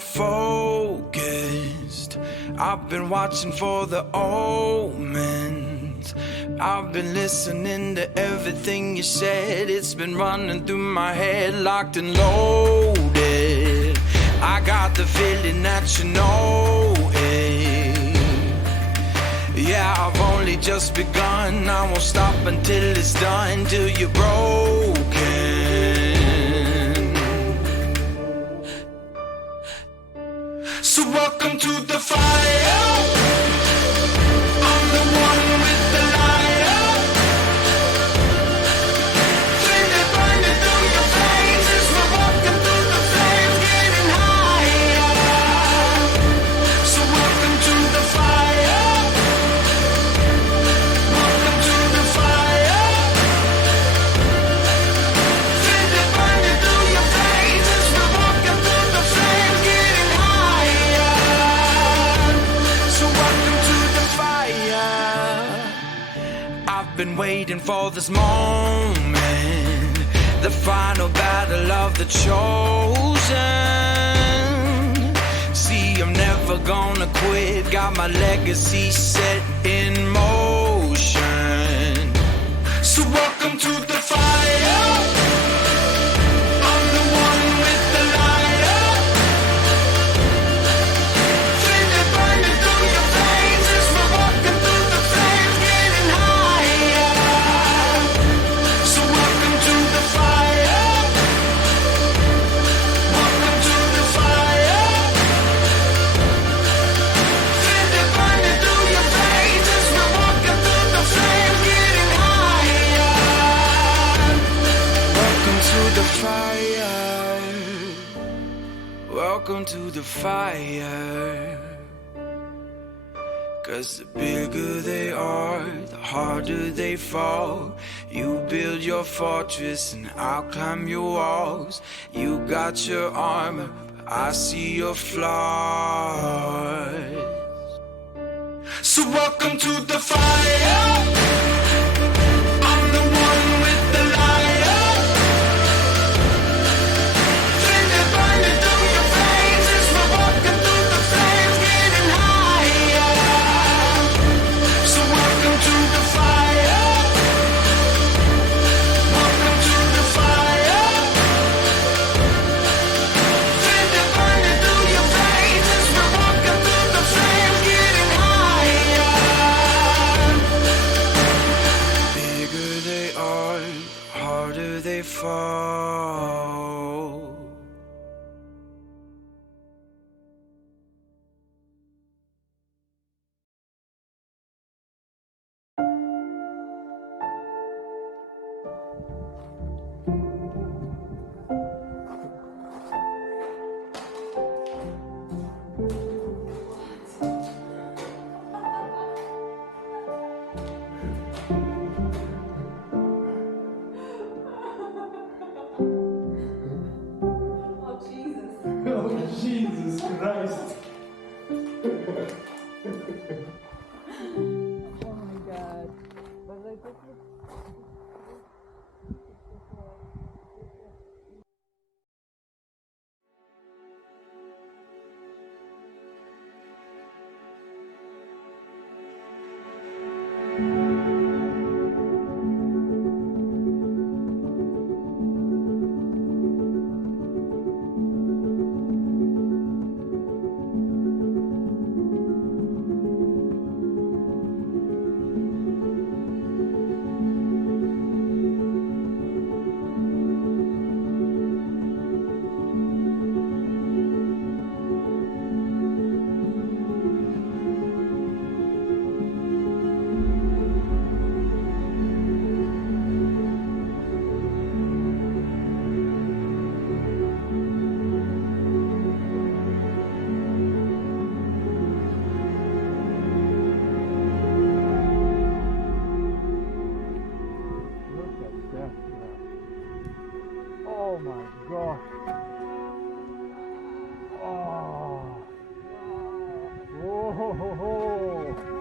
focused. I've been watching for the omens. I've been listening to everything you said. It's been running through my head, locked and loaded. I got the feeling that you know it. Yeah, I've only just begun. I won't stop until it's done, till you're broken. So welcome to the fire. I'm the one with the lighter. Flame that burning through your faces. We're walking through the flames, getting higher. So welcome to the fire. Welcome to the fire. Flame that burning through your faces. We're walking through the flames, getting higher. So welcome to the fire. I've been waiting for this moment, the final battle of the chosen. See, I'm never gonna quit, got my legacy set in motion. So welcome to the fire. I'm the one with the lighter. Flame that burning through your faces. We're walking through the flames, getting higher. So welcome to the fire. Welcome to the fire. Flame that burning through your faces. We're walking through the flames, getting higher. Welcome to the fire. Welcome to the fire. 'Cause the bigger they are, the harder they fall. You build your fortress and I'll climb your walls. You got your armor, but I see your flaws. So welcome to the fire. I'm the one with the lighter. Flame that burning through your faces. We're walking through the flames, getting higher. So welcome to the fire. Welcome to the fire. Flame that burning through your faces. We're walking through the flames, getting higher. Bigger they are, harder they fall. Oh, Jesus Christ. Oh my god. But like this is Oh my gosh. Oh. Whoa.